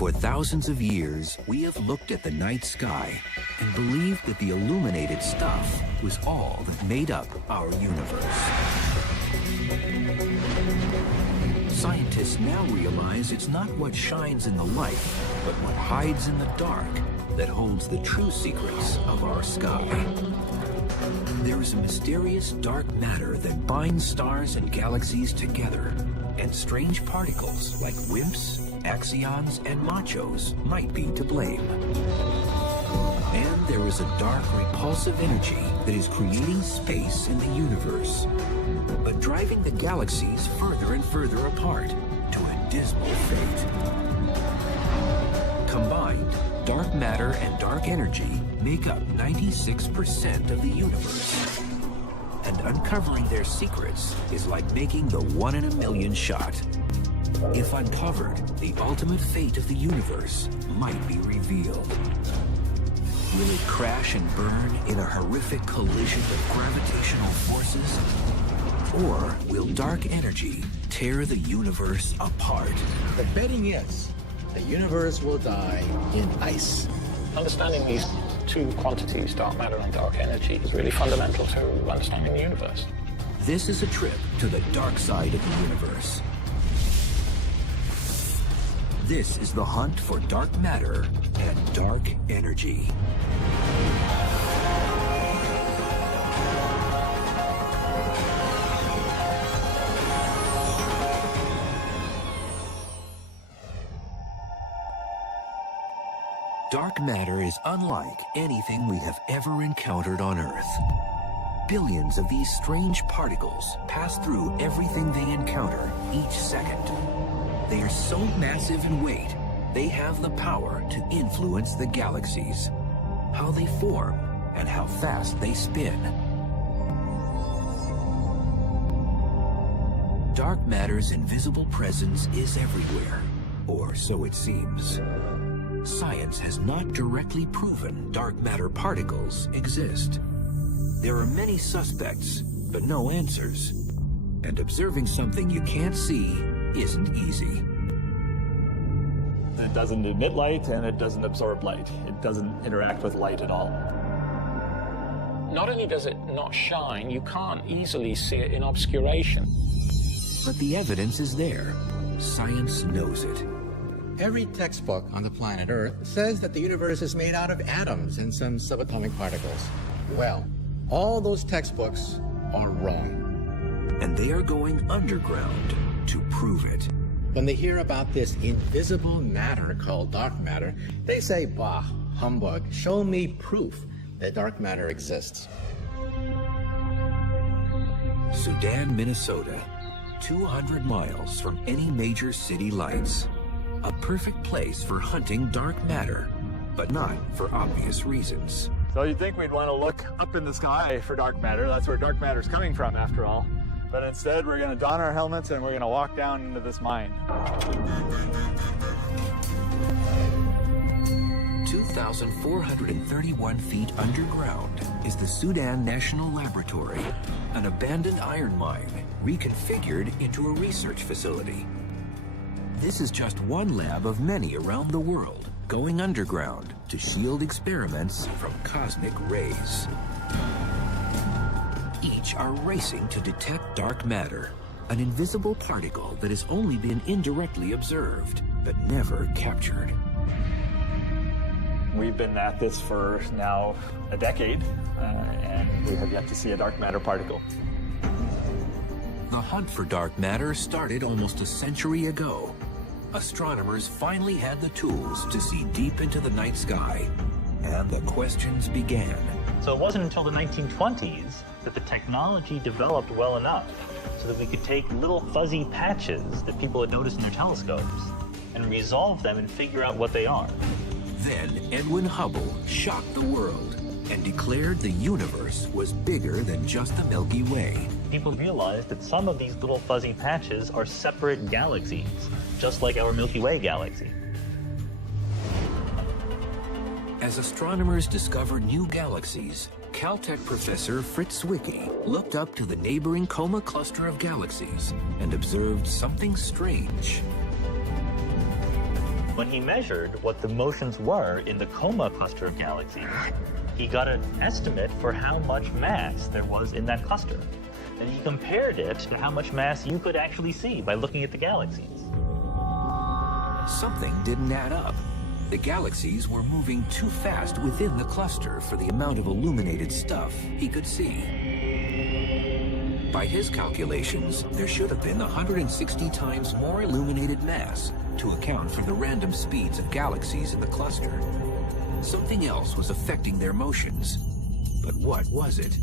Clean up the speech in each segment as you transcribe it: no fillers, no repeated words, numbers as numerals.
For thousands of years, we have looked at the night sky and believed that the illuminated stuff was all that made up our universe. Scientists now realize it's not what shines in the light, but what hides in the dark that holds the true secrets of our sky. There is a mysterious dark matter that binds stars and galaxies together, and strange particles like WIMPs, axions, and machos might be to blame. And there is a dark, repulsive energy that is creating space in the universe, but driving the galaxies further and further apart to a dismal fate. Combined, dark matter and dark energy make up 96% of the universe. And uncovering their secrets is like making the one-in-a-million shot. If uncovered, the ultimate fate of the universe might be revealed. Will it crash and burn in a horrific collision of gravitational forces? Or will dark energy tear the universe apart? The betting is the universe will die in ice. Understanding these two quantities, dark matter and dark energy, is really fundamental to understanding the universe. This is a trip to the dark side of the universe. This is the hunt for dark matter and dark energy. Dark matter is unlike anything we have ever encountered on Earth. Billions of these strange particles pass through everything they encounter each second. They are so massive in weight, they have the power to influence the galaxies, how they form, and how fast they spin. Dark matter's invisible presence is everywhere, or so it seems. Science has not directly proven dark matter particles exist. There are many suspects, but no answers. And observing something you can't see isn't easy. It doesn't emit light and it doesn't absorb light. It doesn't interact with light at all. Not only does it not shine, you can't easily see it in obscuration. But the evidence is there. Science knows it. Every textbook on the planet Earth says that the universe is made out of atoms and some subatomic particles. Well, all those textbooks are wrong. And they are going underground to prove it. When they hear about this invisible matter called dark matter, they say, bah, humbug, show me proof that dark matter exists. Sudan, Minnesota, 200 miles from any major city lights. A perfect place for hunting dark matter, but not for obvious reasons. So you'd think we'd want to look up in the sky for dark matter. That's where dark matter's coming from, after all. But instead, we're going to don our helmets and we're going to walk down into this mine. 2,431 feet underground is the Sudan National Laboratory, an abandoned iron mine reconfigured into a research facility. This is just one lab of many around the world going underground to shield experiments from cosmic rays. Each are racing to detect dark matter, an invisible particle that has only been indirectly observed, but never captured. We've been at this for now a decade, and we have yet to see a dark matter particle. The hunt for dark matter started almost a century ago. Astronomers finally had the tools to see deep into the night sky, and the questions began. So it wasn't until the 1920s that the technology developed well enough so that we could take little fuzzy patches that people had noticed in their telescopes and resolve them and figure out what they are. Then Edwin Hubble shocked the world and declared the universe was bigger than just the Milky Way. People realized that some of these little fuzzy patches are separate galaxies, just like our Milky Way galaxy. As astronomers discovered new galaxies, Caltech professor Fritz Zwicky looked up to the neighboring Coma cluster of galaxies and observed something strange. When he measured what the motions were in the Coma cluster of galaxies, he got an estimate for how much mass there was in that cluster. And he compared it to how much mass you could actually see by looking at the galaxies. Something didn't add up. The galaxies were moving too fast within the cluster for the amount of illuminated stuff he could see. By his calculations, there should have been 160 times more illuminated mass to account for the random speeds of galaxies in the cluster. Something else was affecting their motions. But what was it?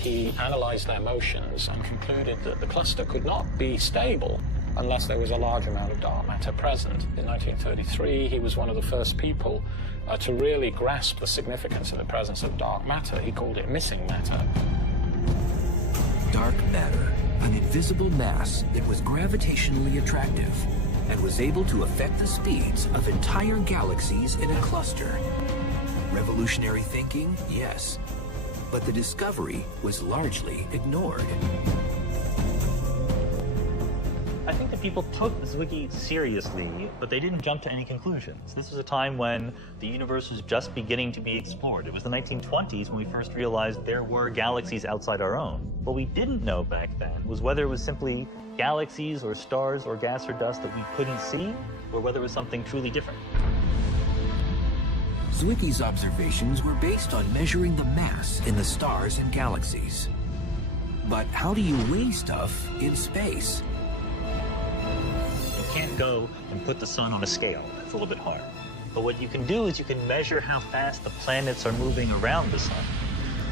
He analyzed their motions and concluded that the cluster could not be stable unless there was a large amount of dark matter present. In 1933, he was one of the first people to really grasp the significance of the presence of dark matter. He called it missing matter. Dark matter, an invisible mass that was gravitationally attractive and was able to affect the speeds of entire galaxies in a cluster. Revolutionary thinking? Yes. But the discovery was largely ignored. I think that people took Zwicky seriously, but they didn't jump to any conclusions. This was a time when the universe was just beginning to be explored. It was the 1920s when we first realized there were galaxies outside our own. What we didn't know back then was whether it was simply galaxies or stars or gas or dust that we couldn't see, or whether it was something truly different. Zwicky's observations were based on measuring the mass in the stars and galaxies. But how do you weigh stuff in space? You can't go and put the sun on a scale. It's a little bit hard. But what you can do is you can measure how fast the planets are moving around the sun.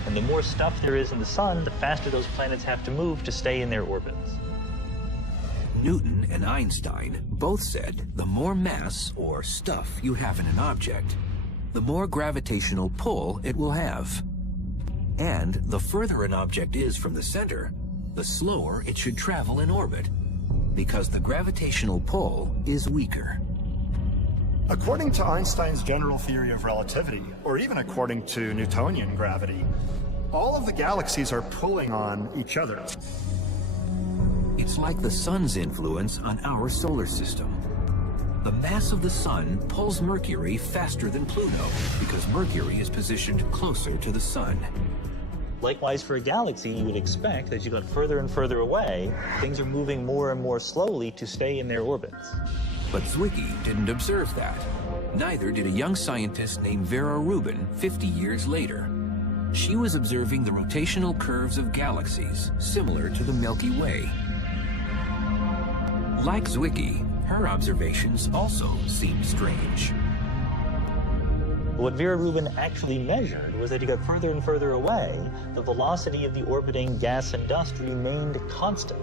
And the more stuff there is in the sun, the faster those planets have to move to stay in their orbits. Newton and Einstein both said the more mass or stuff you have in an object, the more gravitational pull it will have. And the further an object is from the center, the slower it should travel in orbit, because the gravitational pull is weaker. According to Einstein's general theory of relativity, or even according to Newtonian gravity, all of the galaxies are pulling on each other. It's like the sun's influence on our solar system. The mass of the sun pulls Mercury faster than Pluto because Mercury is positioned closer to the sun. Likewise, for a galaxy, you would expect that as you got further and further away, things are moving more and more slowly to stay in their orbits. But Zwicky didn't observe that. Neither did a young scientist named Vera Rubin 50 years later. She was observing the rotational curves of galaxies, similar to the Milky Way. Like Zwicky, her observations also seemed strange. What Vera Rubin actually measured was that as you got further and further away, the velocity of the orbiting gas and dust remained constant.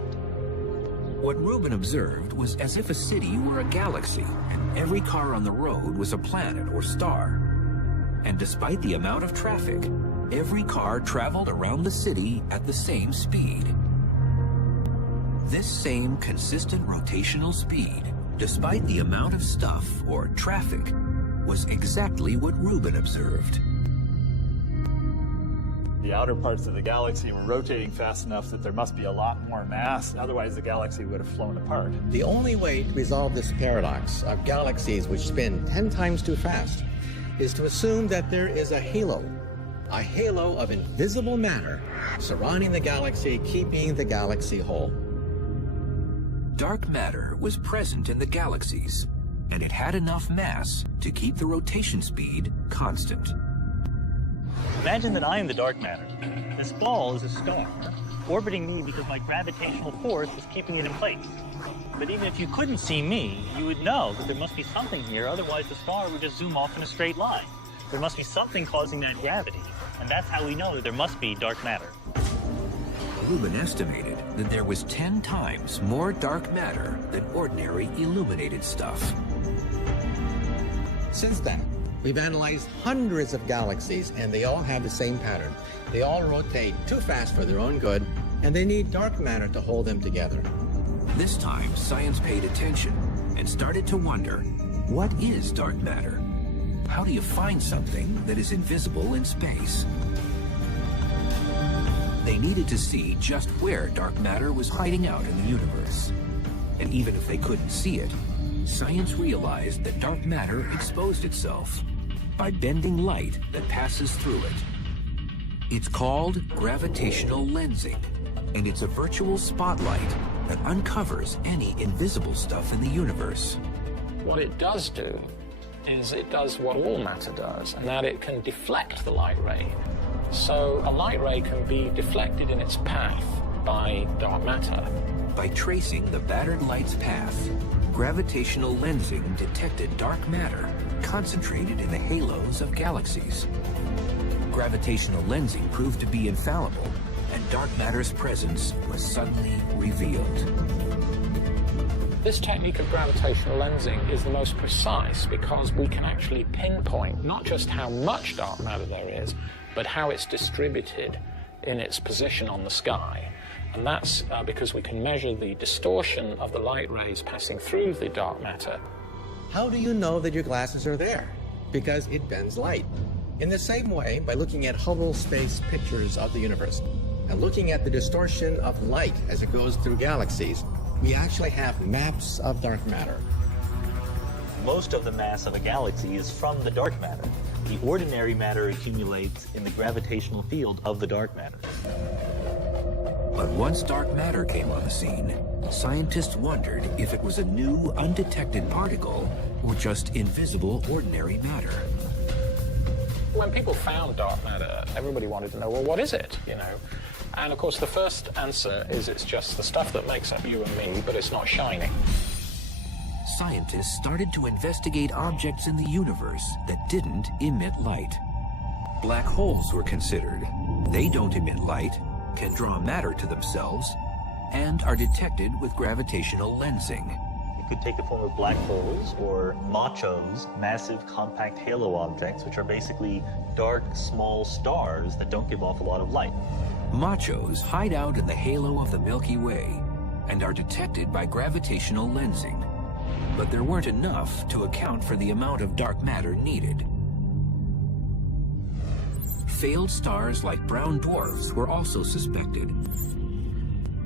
What Rubin observed was as if a city were a galaxy, and every car on the road was a planet or star. And despite the amount of traffic, every car traveled around the city at the same speed. This same consistent rotational speed, despite the amount of stuff or traffic, was exactly what Rubin observed. The outer parts of the galaxy were rotating fast enough that there must be a lot more mass, otherwise the galaxy would have flown apart. The only way to resolve this paradox of galaxies which spin 10 times too fast is to assume that there is a halo of invisible matter surrounding the galaxy, keeping the galaxy whole. Dark matter was present in the galaxies, and it had enough mass to keep the rotation speed constant. Imagine that I am the dark matter. This ball is a star, orbiting me because my gravitational force is keeping it in place. But even if you couldn't see me, you would know that there must be something here, otherwise the star would just zoom off in a straight line. There must be something causing that gravity, and that's how we know that there must be dark matter. Rubin estimated that there was 10 times more dark matter than ordinary illuminated stuff. Since then, we've analyzed hundreds of galaxies, and they all have the same pattern. They all rotate too fast for their own good, and they need dark matter to hold them together. This time, science paid attention and started to wonder, what is dark matter? How do you find something that is invisible in space? They needed to see just where dark matter was hiding out in the universe. And even if they couldn't see it, science realized that dark matter exposed itself by bending light that passes through it. It's called gravitational lensing, and it's a virtual spotlight that uncovers any invisible stuff in the universe. What it does do is it does what all matter does, and that it can deflect the light ray. So a light ray can be deflected in its path by dark matter. By tracing the battered light's path, gravitational lensing detected dark matter concentrated in the halos of galaxies. Gravitational lensing proved to be infallible, and dark matter's presence was suddenly revealed. This technique of gravitational lensing is the most precise because we can actually pinpoint not just how much dark matter there is, but how it's distributed in its position on the sky. And that's because we can measure the distortion of the light rays passing through the dark matter. How do you know that your glasses are there? Because it bends light. In the same way, by looking at Hubble space pictures of the universe and looking at the distortion of light as it goes through galaxies, we actually have maps of dark matter. Most of the mass of a galaxy is from the dark matter. The ordinary matter accumulates in the gravitational field of the dark matter. But once dark matter came on the scene, scientists wondered if it was a new, undetected particle or just invisible, ordinary matter. When people found dark matter, everybody wanted to know, well, what is it, And of course, the first answer is it's just the stuff that makes up you and me, but it's not shining. Scientists started to investigate objects in the universe that didn't emit light. Black holes were considered. They don't emit light, can draw matter to themselves, and are detected with gravitational lensing. It could take the form of black holes or machos, massive compact halo objects, which are basically dark, small stars that don't give off a lot of light. Machos hide out in the halo of the Milky Way and are detected by gravitational lensing. But there weren't enough to account for the amount of dark matter needed. Failed stars like brown dwarfs were also suspected.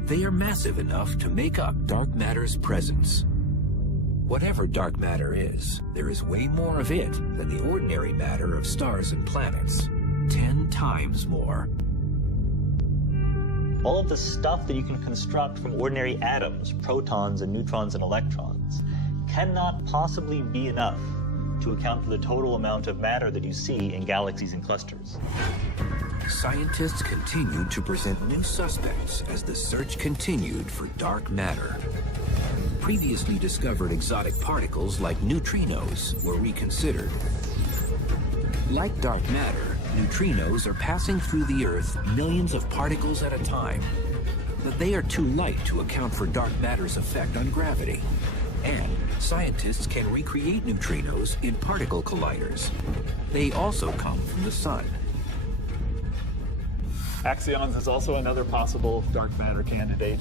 They are massive enough to make up dark matter's presence. Whatever dark matter is, there is way more of it than the ordinary matter of stars and planets. 10 times more. All of the stuff that you can construct from ordinary atoms, protons and neutrons and electrons, cannot possibly be enough to account for the total amount of matter that you see in galaxies and clusters. Scientists continued to present new suspects as the search continued for dark matter. Previously discovered exotic particles like neutrinos were reconsidered. Like dark matter, neutrinos are passing through the Earth millions of particles at a time, but they are too light to account for dark matter's effect on gravity. And scientists can recreate neutrinos in particle colliders. They also come from the sun. Axions is also another possible dark matter candidate.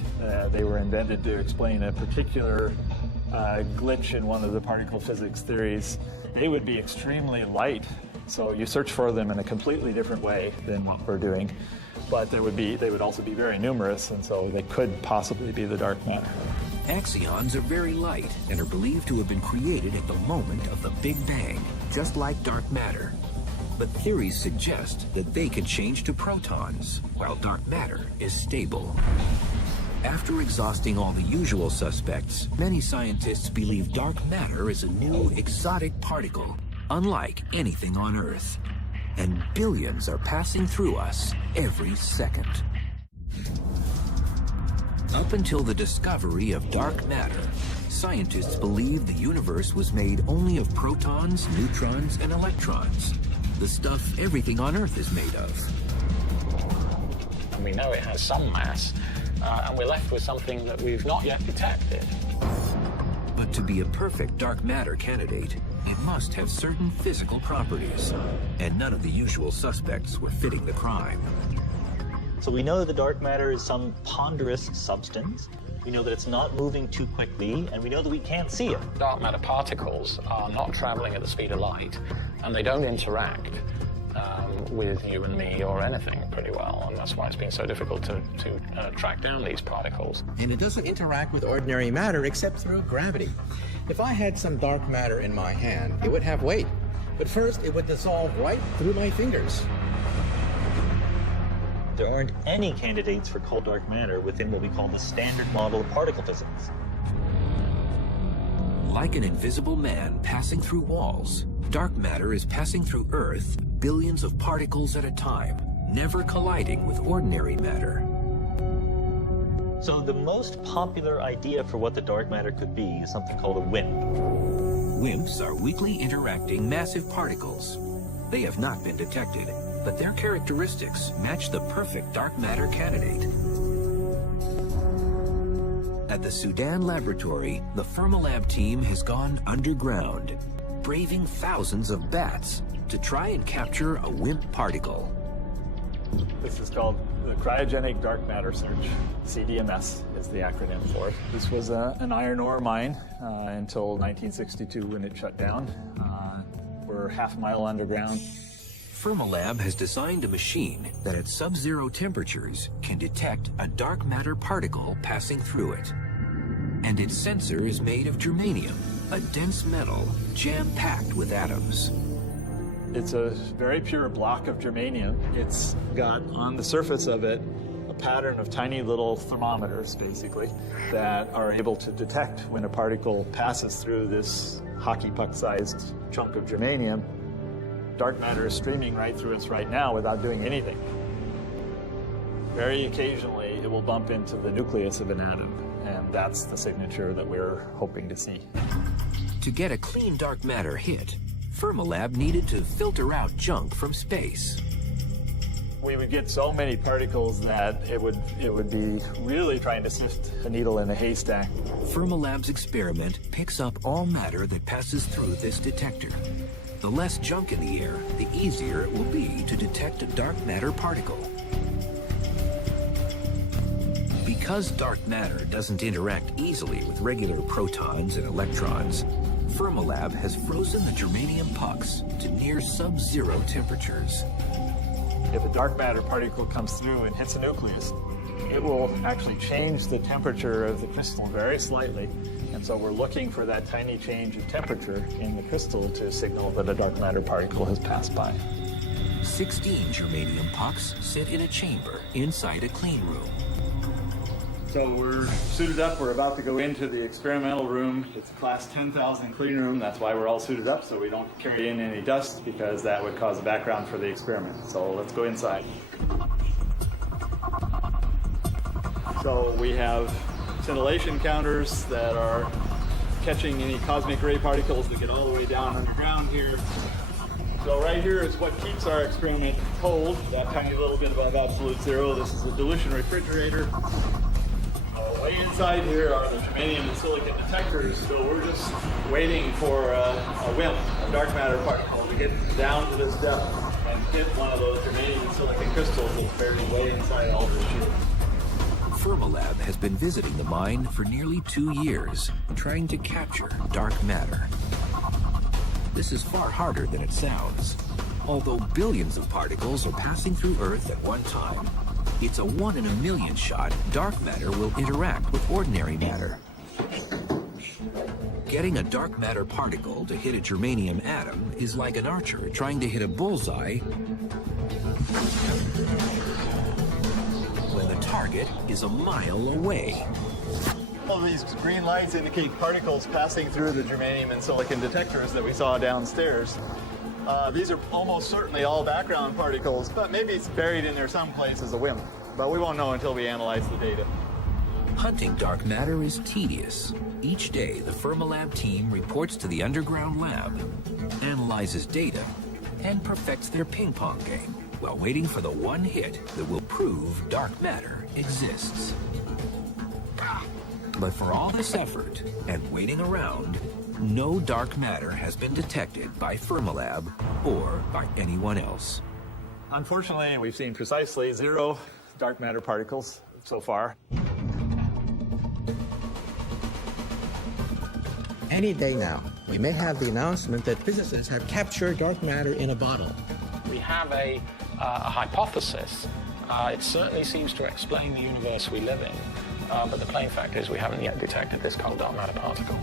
They were invented to explain a particular glitch in one of the particle physics theories. They would be extremely light, so you search for them in a completely different way than what we're doing. But they would also be very numerous, and so they could possibly be the dark matter. Axions are very light and are believed to have been created at the moment of the Big Bang, just like dark matter. But theories suggest that they could change to protons, while dark matter is stable. After exhausting all the usual suspects, many scientists believe dark matter is a new exotic particle, unlike anything on Earth. And billions are passing through us every second. Up until the discovery of dark matter, scientists believed the universe was made only of protons, neutrons, and electrons, the stuff everything on Earth is made of. And we know it has some mass, and we're left with something that we've not yet detected. But to be a perfect dark matter candidate, it must have certain physical properties, and none of the usual suspects were fitting the crime. So we know that the dark matter is some ponderous substance. We know that it's not moving too quickly, and we know that we can't see it. Dark matter particles are not traveling at the speed of light, and they don't interact with you and me or anything pretty well, and that's why it's been so difficult to track down these particles. And it doesn't interact with ordinary matter except through gravity. If I had some dark matter in my hand, it would have weight. But first, it would dissolve right through my fingers. There aren't any candidates for cold dark matter within what we call the standard model of particle physics. Like an invisible man passing through walls, dark matter is passing through Earth billions of particles at a time, never colliding with ordinary matter. So the most popular idea for what the dark matter could be is something called a WIMP. WIMPs are weakly interacting massive particles. They have not been detected, but their characteristics match the perfect dark matter candidate. At the Sudan laboratory, the Fermilab team has gone underground, braving thousands of bats to try and capture a WIMP particle. This is called the Cryogenic Dark Matter Search. CDMS is the acronym for it. This was an iron ore mine until 1962 when it shut down. We're half a mile underground. Fermilab has designed a machine that at sub-zero temperatures can detect a dark matter particle passing through it. And its sensor is made of germanium, a dense metal jam-packed with atoms. It's a very pure block of germanium. It's got on the surface of it a pattern of tiny little thermometers, basically, that are able to detect when a particle passes through this hockey puck-sized chunk of germanium. Dark matter is streaming right through us right now without doing anything. Very occasionally, it will bump into the nucleus of an atom, and that's the signature that we're hoping to see. To get a clean dark matter hit, Fermilab needed to filter out junk from space. We would get so many particles that it would be really trying to sift a needle in a haystack. Fermilab's experiment picks up all matter that passes through this detector. The less junk in the air, the easier it will be to detect a dark matter particle. Because dark matter doesn't interact easily with regular protons and electrons, Fermilab has frozen the germanium pucks to near sub-zero temperatures. If a dark matter particle comes through and hits a nucleus, it will actually change the temperature of the crystal very slightly. And so we're looking for that tiny change of temperature in the crystal to signal that a dark matter particle has passed by. 16 germanium pucks sit in a chamber inside a clean room. So we're suited up. We're about to go into the experimental room. It's a class 10,000 clean room. That's why we're all suited up, so we don't carry in any dust, because that would cause a background for the experiment. So let's go inside. So we have scintillation counters that are catching any cosmic ray particles that get all the way down underground here. So right here is what keeps our experiment cold, that tiny little bit above absolute zero. This is a dilution refrigerator. Way inside here are the germanium and silicon detectors, so we're just waiting for a WIMP, a dark matter particle, to get down to this depth and hit one of those germanium and silicon crystals that's buried way inside all this shit. Fermilab has been visiting the mine for nearly 2 years, trying to capture dark matter. This is far harder than it sounds. Although billions of particles are passing through Earth at one time, it's a 1 in a million shot dark matter will interact with ordinary matter. Getting a dark matter particle to hit a germanium atom is like an archer trying to hit a bullseye when the target is a mile away. All these green lights indicate particles passing through the germanium and silicon detectors that we saw downstairs. These are almost certainly all background particles, but maybe it's buried in there someplace as a WIMP. But we won't know until we analyze the data. Hunting dark matter is tedious. Each day, the Fermilab team reports to the underground lab, analyzes data, and perfects their ping-pong game while waiting for the one hit that will prove dark matter exists. But for all this effort and waiting around, no dark matter has been detected by Fermilab or by anyone else. Unfortunately, we've seen precisely 0 dark matter particles so far. Any day now, we may have the announcement that physicists have captured dark matter in a bottle. We have a hypothesis. It certainly seems to explain the universe we live in, but the plain fact is we haven't yet detected this cold dark matter particle.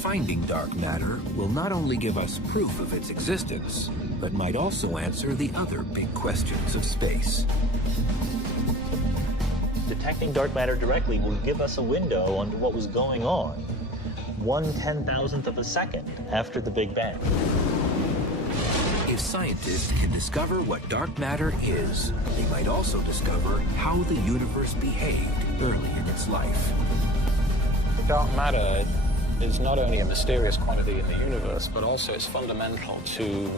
Finding dark matter will not only give us proof of its existence, but might also answer the other big questions of space. Detecting dark matter directly will give us a window onto what was going on 1/10,000th of a second after the Big Bang. If scientists can discover what dark matter is, they might also discover how the universe behaved early in its life. Dark matter is not only a mysterious quantity in the universe, but also it's fundamental to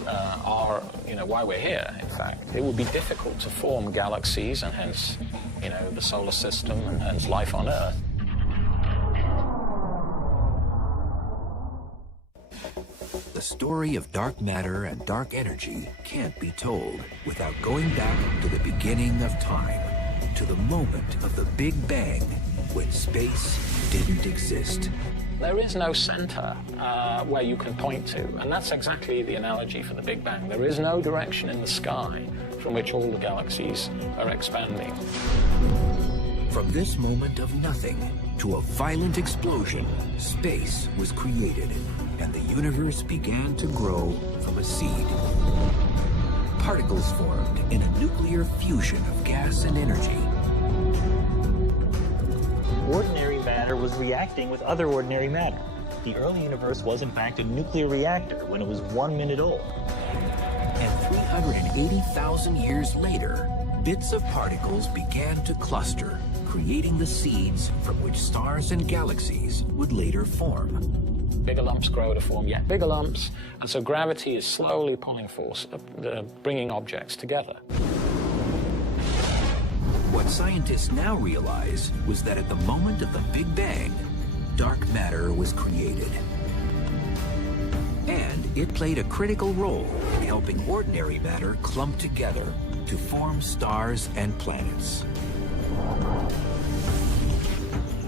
why we're here, in fact. It would be difficult to form galaxies and hence, the solar system and hence life on Earth. The story of dark matter and dark energy can't be told without going back to the beginning of time, to the moment of the Big Bang, when space didn't exist. There is no center where you can point to, and that's exactly the analogy for the Big Bang. There is no direction in the sky from which all the galaxies are expanding. From this moment of nothing to a violent explosion, space was created, and the universe began to grow from a seed. Particles formed in a nuclear fusion of gas and energy. Ordinary matter was reacting with other ordinary matter. The early universe was in fact a nuclear reactor when it was 1 minute old. And 380,000 years later, bits of particles began to cluster, creating the seeds from which stars and galaxies would later form. Bigger lumps grow to form yet bigger lumps, and so gravity is slowly pulling force, bringing objects together. What scientists now realize was that at the moment of the Big Bang, dark matter was created. And it played a critical role in helping ordinary matter clump together to form stars and planets.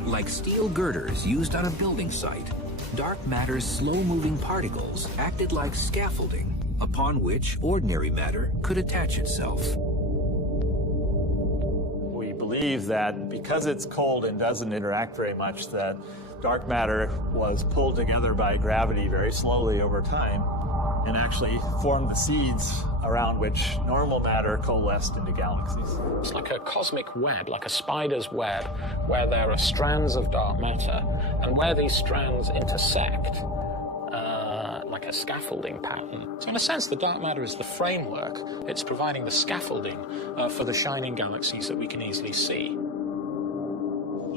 Like steel girders used on a building site, dark matter's slow-moving particles acted like scaffolding upon which ordinary matter could attach itself. We believe that because it's cold and doesn't interact very much, that dark matter was pulled together by gravity very slowly over time and actually formed the seeds around which normal matter coalesced into galaxies. It's like a cosmic web, like a spider's web, where there are strands of dark matter, and where these strands intersect, like a scaffolding pattern. So in a sense, the dark matter is the framework. It's providing the scaffolding for the shining galaxies that we can easily see.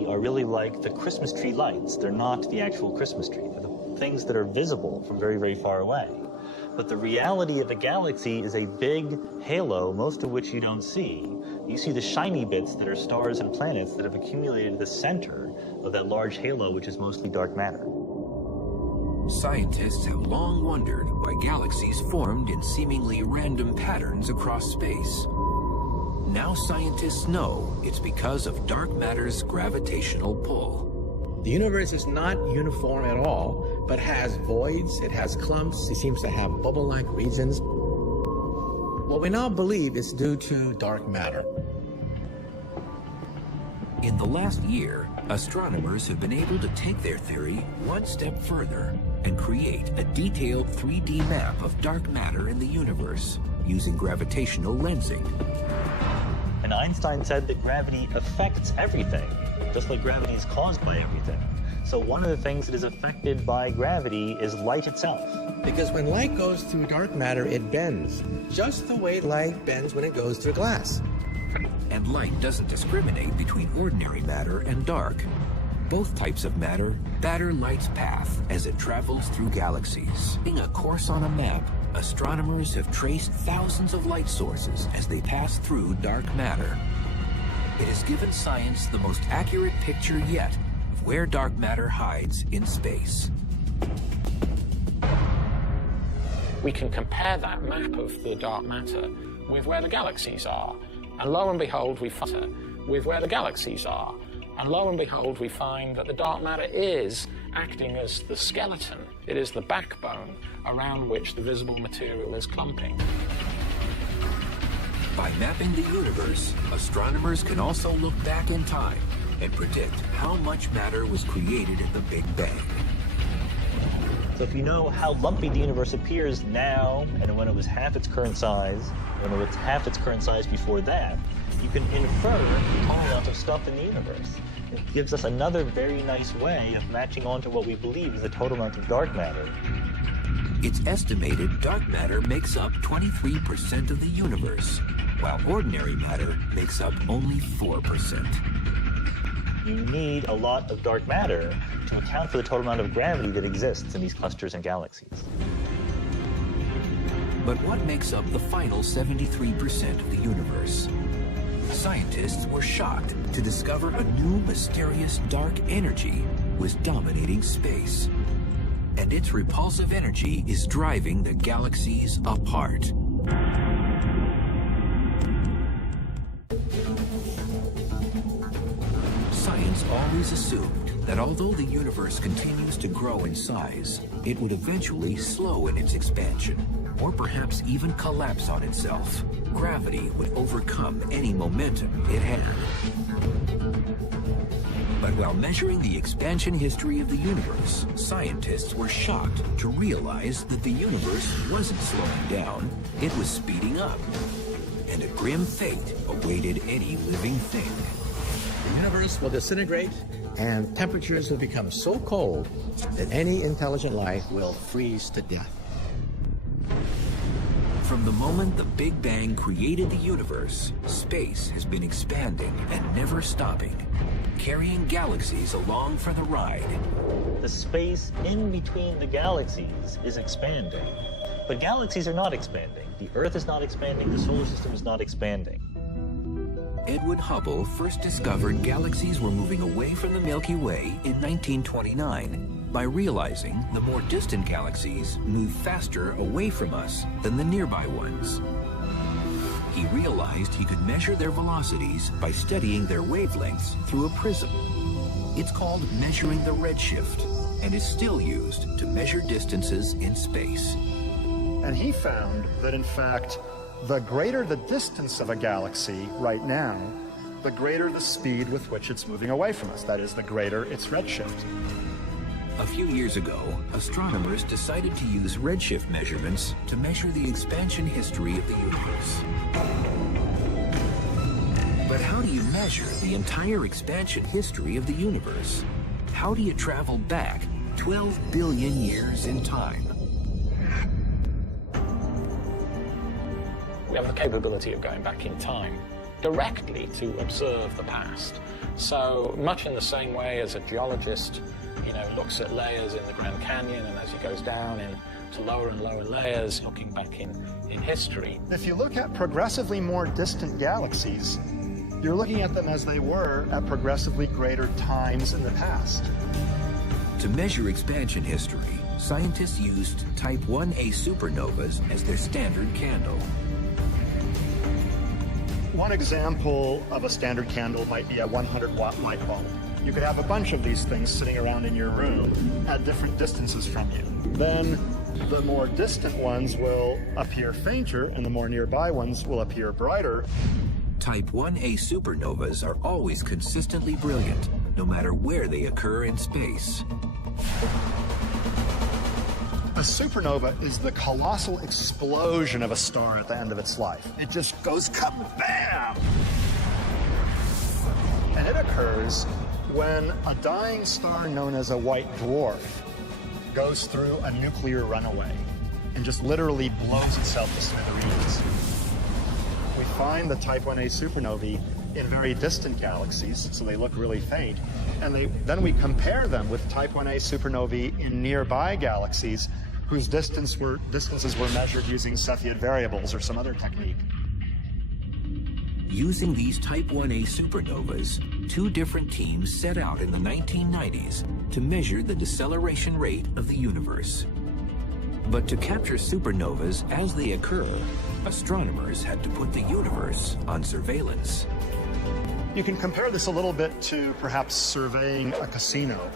Are really like the Christmas tree lights. They're not the actual Christmas tree. They're the things that are visible from very, very far away. But the reality of a galaxy is a big halo, most of which you don't see. You see the shiny bits that are stars and planets that have accumulated at the center of that large halo, which is mostly dark matter. Scientists have long wondered why galaxies formed in seemingly random patterns across space. Now scientists know it's because of dark matter's gravitational pull. The universe is not uniform at all, but has voids, it has clumps, it seems to have bubble-like regions. What we now believe is due to dark matter. In the last year, astronomers have been able to take their theory one step further and create a detailed 3D map of dark matter in the universe using gravitational lensing. And Einstein said that gravity affects everything, just like gravity is caused by everything. So one of the things that is affected by gravity is light itself. Because when light goes through dark matter, it bends, just the way light bends when it goes through glass. And light doesn't discriminate between ordinary matter and dark. Both types of matter batter light's path as it travels through galaxies. In a course on a map, astronomers have traced thousands of light sources as they pass through dark matter. It has given science the most accurate picture yet of where dark matter hides in space. We can compare that map of the dark matter with where the galaxies are. And lo and behold, we find with where the galaxies are. And lo and behold, we find that the dark matter is acting as the skeleton. It is the backbone around which the visible material is clumping. By mapping the universe, astronomers can also look back in time and predict how much matter was created at the Big Bang. So if you know how lumpy the universe appears now, and when it was half its current size, when it was half its current size before that, you can infer the total amount of stuff in the universe. It gives us another very nice way of matching onto what we believe is the total amount of dark matter. It's estimated dark matter makes up 23% of the universe, while ordinary matter makes up only 4%. You need a lot of dark matter to account for the total amount of gravity that exists in these clusters and galaxies. But what makes up the final 73% of the universe? Scientists were shocked to discover a new mysterious dark energy was dominating space. And its repulsive energy is driving the galaxies apart. Science always assumed that although the universe continues to grow in size, it would eventually slow in its expansion, or perhaps even collapse on itself. Gravity would overcome any momentum it had. But while measuring the expansion history of the universe, scientists were shocked to realize that the universe wasn't slowing down, it was speeding up. And a grim fate awaited any living thing. The universe will disintegrate, and temperatures will become so cold that any intelligent life will freeze to death. From the moment the Big Bang created the universe, space has been expanding and never stopping, carrying galaxies along for the ride. The space in between the galaxies is expanding, but galaxies are not expanding. The Earth is not expanding, the solar system is not expanding. Edwin Hubble first discovered galaxies were moving away from the Milky Way in 1929 by realizing the more distant galaxies move faster away from us than the nearby ones. He realized he could measure their velocities by studying their wavelengths through a prism. It's called measuring the redshift and is still used to measure distances in space. And he found that, in fact, the greater the distance of a galaxy right now, the greater the speed with which it's moving away from us. That is, the greater its redshift. A few years ago, astronomers decided to use redshift measurements to measure the expansion history of the universe. But how do you measure the entire expansion history of the universe? How do you travel back 12 billion years in time? We have the capability of going back in time directly to observe the past. So much in the same way as a geologist, looks at layers in the Grand Canyon, and as he goes down into lower and lower layers, looking back in history. If you look at progressively more distant galaxies, you're looking at them as they were at progressively greater times in the past. To measure expansion history, scientists used Type 1a supernovas as their standard candle. One example of a standard candle might be a 100-watt light bulb. You could have a bunch of these things sitting around in your room at different distances from you. Then the more distant ones will appear fainter, and the more nearby ones will appear brighter. Type 1a supernovas are always consistently brilliant, no matter where they occur in space. A supernova is the colossal explosion of a star at the end of its life. It just goes kabam! And it occurs when a dying star known as a white dwarf goes through a nuclear runaway and just literally blows itself to smithereens. We find the Type 1a supernovae in very distant galaxies, so they look really faint, and then we compare them with Type 1a supernovae in nearby galaxies whose distances were measured using Cepheid variables or some other technique. Using these Type 1a supernovas, two different teams set out in the 1990s to measure the deceleration rate of the universe. But to capture supernovas as they occur, astronomers had to put the universe on surveillance. You can compare this a little bit to perhaps surveying a casino.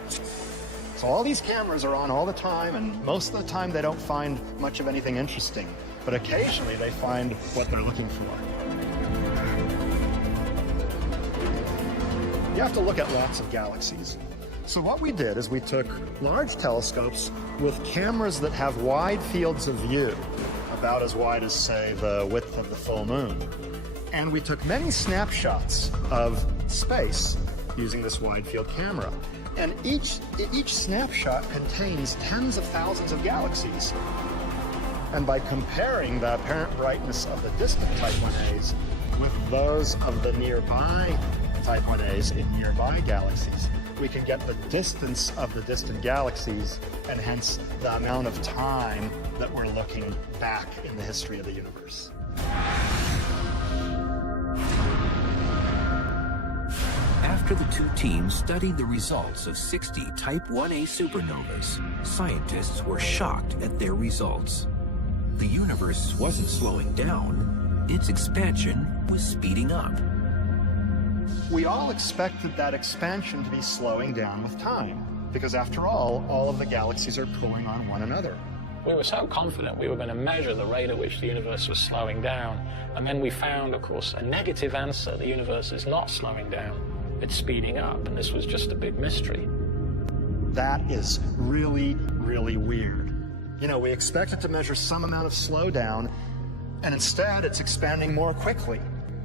So all these cameras are on all the time, and most of the time they don't find much of anything interesting, but occasionally they find what they're looking for. You have to look at lots of galaxies. So what we did is we took large telescopes with cameras that have wide fields of view, about as wide as, say, the width of the full moon. And we took many snapshots of space using this wide field camera. And each snapshot contains tens of thousands of galaxies. And by comparing the apparent brightness of the distant Type 1As with those of the nearby Type 1As in nearby galaxies, we can get the distance of the distant galaxies and hence the amount of time that we're looking back in the history of the universe. After the two teams studied the results of 60 Type 1A supernovas, scientists were shocked at their results. The universe wasn't slowing down, its expansion was speeding up. We all expected that expansion to be slowing down with time, because after all of the galaxies are pulling on one another. We were so confident we were going to measure the rate at which the universe was slowing down, and then we found, of course, a negative answer. The universe is not slowing down, it's speeding up, and this was just a big mystery. That is really, really weird. You know, we expected to measure some amount of slowdown, and instead it's expanding more quickly.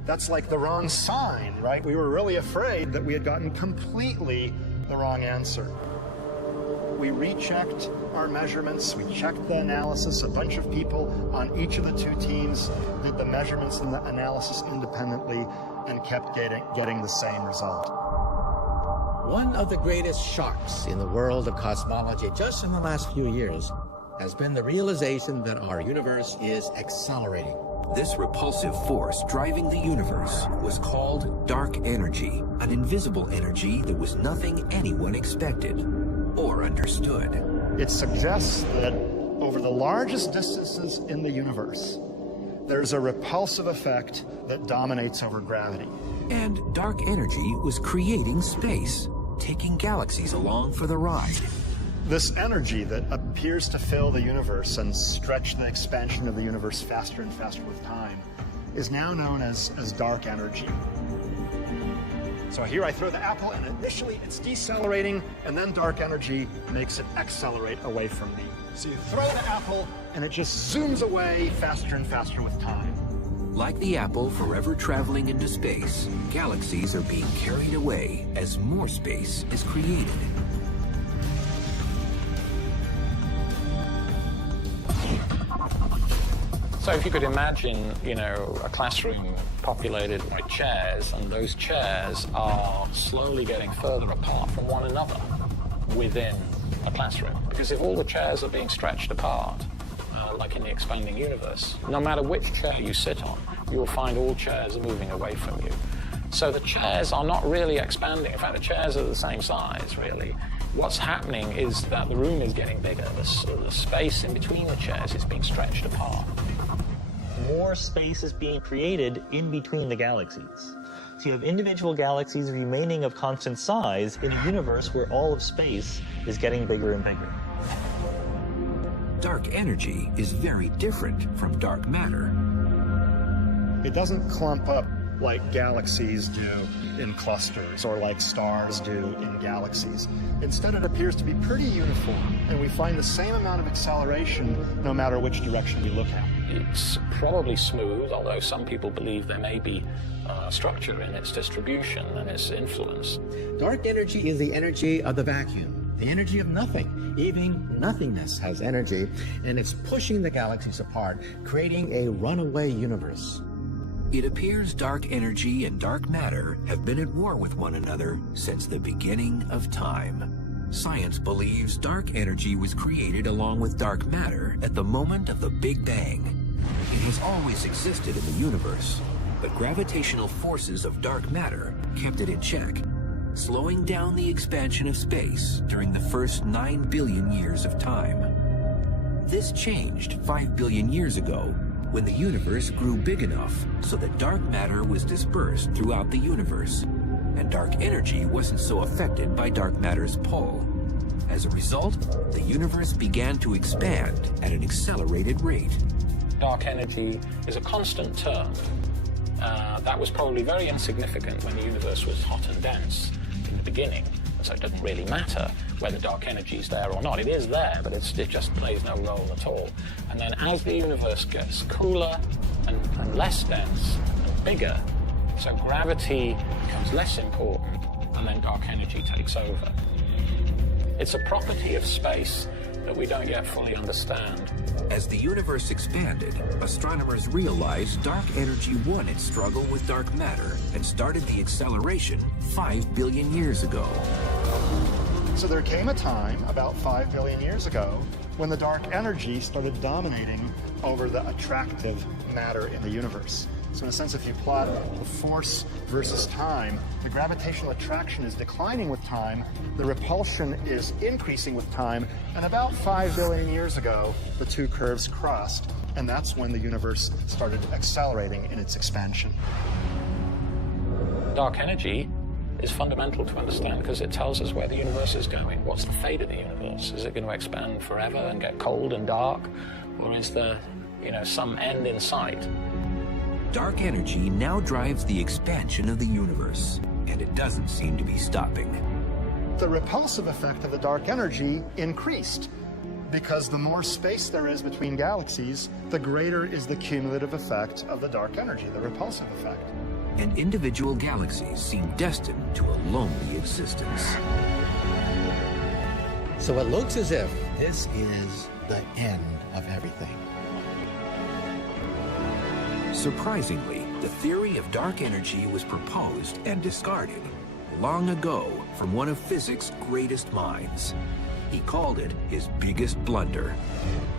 That's like the wrong sign, right? We were really afraid that we had gotten completely the wrong answer. We rechecked our measurements, we checked the analysis. A bunch of people on each of the two teams did the measurements and the analysis independently and kept getting the same result. One of the greatest shocks in the world of cosmology just in the last few years has been the realization that our universe is accelerating. This repulsive force driving the universe was called dark energy, an invisible energy that was nothing anyone expected or understood. It suggests that over the largest distances in the universe, there's a repulsive effect that dominates over gravity. And dark energy was creating space, taking galaxies along for the ride. This energy that appears to fill the universe and stretch the expansion of the universe faster and faster with time is now known as dark energy. So here I throw the apple, and initially it's decelerating, and then dark energy makes it accelerate away from me. So you throw the apple, and it just zooms away faster and faster with time. Like the apple forever traveling into space, galaxies are being carried away as more space is created. So if you could imagine, you know, a classroom populated by chairs, and those chairs are slowly getting further apart from one another within a classroom. Because if all the chairs are being stretched apart, like in the expanding universe, no matter which chair you sit on, you will find all chairs are moving away from you. So the chairs are not really expanding. In fact, the chairs are the same size, really. What's happening is that the room is getting bigger. The space in between the chairs is being stretched apart. More space is being created in between the galaxies. So you have individual galaxies remaining of constant size in a universe where all of space is getting bigger and bigger. Dark energy is very different from dark matter. It doesn't clump up like galaxies do in clusters or like stars do in galaxies. Instead, it appears to be pretty uniform, and we find the same amount of acceleration no matter which direction we look at. It's probably smooth, although some people believe there may be structure in its distribution and its influence. Dark energy is the energy of the vacuum, the energy of nothing. Even nothingness has energy, and it's pushing the galaxies apart, creating a runaway universe. It appears dark energy and dark matter have been at war with one another since the beginning of time. Science believes dark energy was created along with dark matter at the moment of the Big Bang. It has always existed in the universe, but gravitational forces of dark matter kept it in check, slowing down the expansion of space during the first 9 billion years of time. This changed 5 billion years ago when the universe grew big enough so that dark matter was dispersed throughout the universe, and dark energy wasn't so affected by dark matter's pull. As a result, the universe began to expand at an accelerated rate. Dark energy is a constant term. That was probably very insignificant when the universe was hot and dense in the beginning. So it doesn't really matter whether dark energy is there or not. It is there, but it just plays no role at all. And then as the universe gets cooler and less dense and bigger, so gravity becomes less important, and then dark energy takes over. It's a property of space that we don't yet fully understand. As the universe expanded, astronomers realized dark energy won its struggle with dark matter and started the acceleration 5 billion years ago. So there came a time, about 5 billion years ago, when the dark energy started dominating over the attractive matter in the universe. So in a sense, if you plot the force versus time, the gravitational attraction is declining with time, the repulsion is increasing with time, and about 5 billion years ago, the two curves crossed, and that's when the universe started accelerating in its expansion. Dark energy is fundamental to understand because it tells us where the universe is going. What's the fate of the universe? Is it going to expand forever and get cold and dark? Or is there, some end in sight? Dark energy now drives the expansion of the universe, and it doesn't seem to be stopping. The repulsive effect of the dark energy increased because the more space there is between galaxies, the greater is the cumulative effect of the dark energy, the repulsive effect. And individual galaxies seem destined to a lonely existence. So it looks as if this is the end of everything. Surprisingly, the theory of dark energy was proposed and discarded long ago from one of physics' greatest minds. He called it his biggest blunder.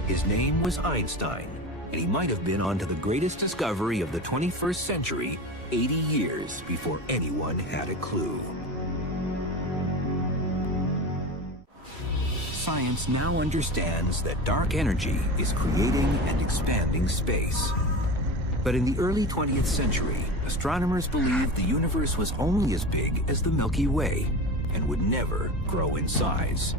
His name was Einstein, and he might have been onto the greatest discovery of the 21st century 80 years before anyone had a clue. Science now understands that dark energy is creating and expanding space. But in the early 20th century, astronomers believed the universe was only as big as the Milky Way and would never grow in size.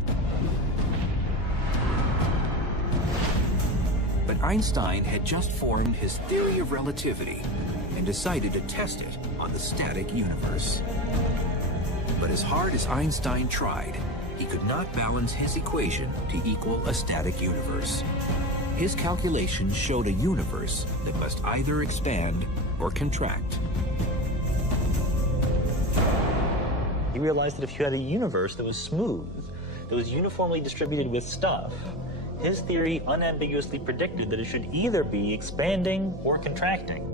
But Einstein had just formed his theory of relativity and decided to test it on the static universe. But as hard as Einstein tried, he could not balance his equation to equal a static universe. His calculations showed a universe that must either expand or contract. He realized that if you had a universe that was smooth, that was uniformly distributed with stuff, his theory unambiguously predicted that it should either be expanding or contracting.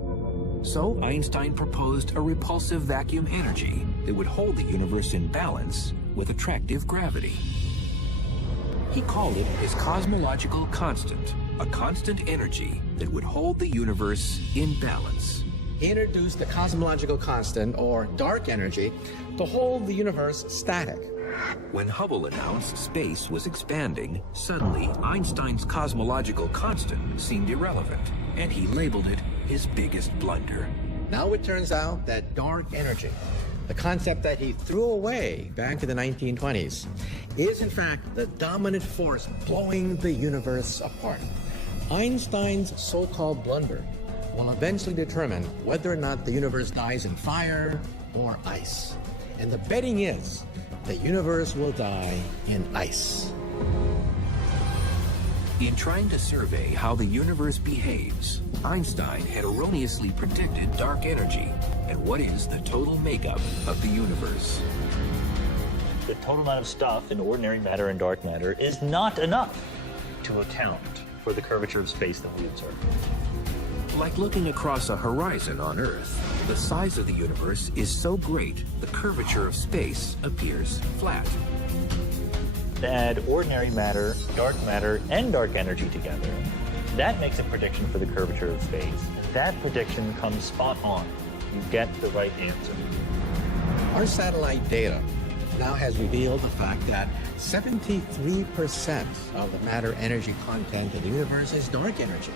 So Einstein proposed a repulsive vacuum energy that would hold the universe in balance with attractive gravity. He called it his cosmological constant, a constant energy that would hold the universe in balance. He introduced the cosmological constant, or dark energy, to hold the universe static. When Hubble announced space was expanding, suddenly Einstein's cosmological constant seemed irrelevant, and he labeled it his biggest blunder. Now it turns out that dark energy, the concept that he threw away back in the 1920s, is in fact the dominant force blowing the universe apart. Einstein's so-called blunder will eventually determine whether or not the universe dies in fire or ice. And the betting is the universe will die in ice. In trying to survey how the universe behaves, Einstein had erroneously predicted dark energy and what is the total makeup of the universe. The total amount of stuff in ordinary matter and dark matter is not enough to account for the curvature of space that we observe. Like looking across a horizon on Earth, the size of the universe is so great the curvature of space appears flat. Add ordinary matter, and dark energy together. That makes a prediction for the curvature of space. And that prediction comes spot on. You get the right answer. Our satellite data now has revealed the fact that 73% of the matter energy content in the universe is dark energy.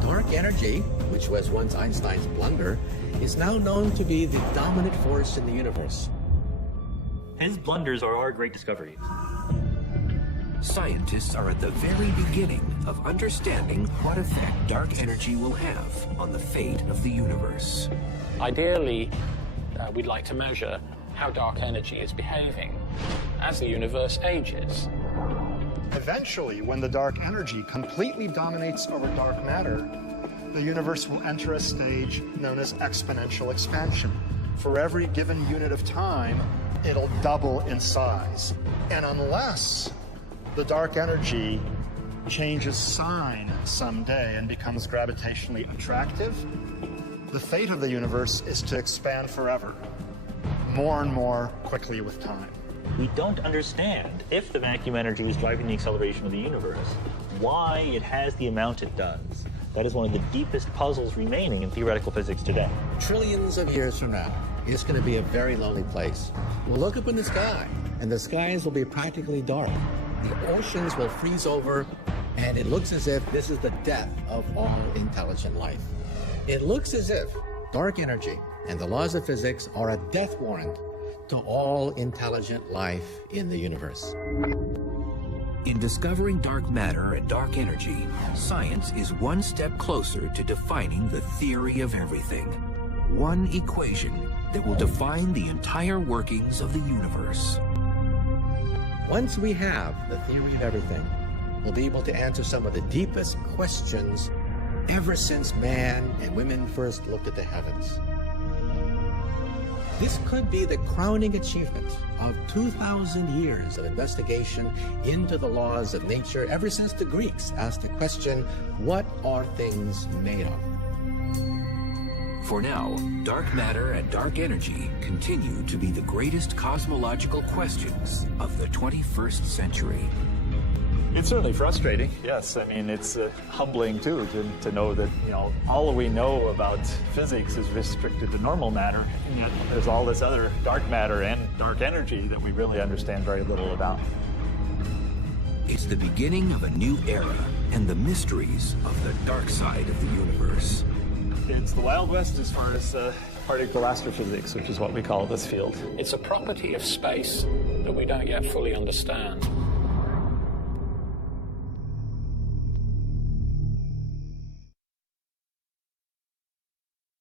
Dark energy, which was once Einstein's blunder, is now known to be the dominant force in the universe. His blunders are our great discoveries. Scientists are at the very beginning of understanding what effect dark energy will have on the fate of the universe. Ideally, we'd like to measure how dark energy is behaving. as the universe ages. Eventually, when the dark energy completely dominates over dark matter, the universe will enter a stage known as exponential expansion. For every given unit of time, it'll double in size. And unless the dark energy changes sign someday and becomes gravitationally attractive, the fate of the universe is to expand forever, more and more quickly with time. We don't understand, if the vacuum energy is driving the acceleration of the universe, why it has the amount it does. That is one of the deepest puzzles remaining in theoretical physics today. Trillions of years from now, it's going to be a very lonely place. We'll look up in the sky, and the skies will be practically dark. The oceans will freeze over, and it looks as if this is the death of all intelligent life. It looks as if dark energy and the laws of physics are a death warrant to all intelligent life in the universe. In discovering dark matter and dark energy, science is one step closer to defining the theory of everything. One equation that will define the entire workings of the universe. Once we have the theory of everything, we'll be able to answer some of the deepest questions ever since man and women first looked at the heavens. This could be the crowning achievement of 2,000 years of investigation into the laws of nature ever since the Greeks asked the question, what are things made of? For now, dark matter and dark energy continue to be the greatest cosmological questions of the 21st century. It's certainly frustrating, yes. I mean, it's humbling, too, to know that, all we know about physics is restricted to normal matter, and yet there's all this other dark matter and dark energy that we really understand very little about. It's the beginning of a new era and the mysteries of the dark side of the universe. It's the Wild West as far as particle astrophysics, which is what we call this field. It's a property of space that we don't yet fully understand.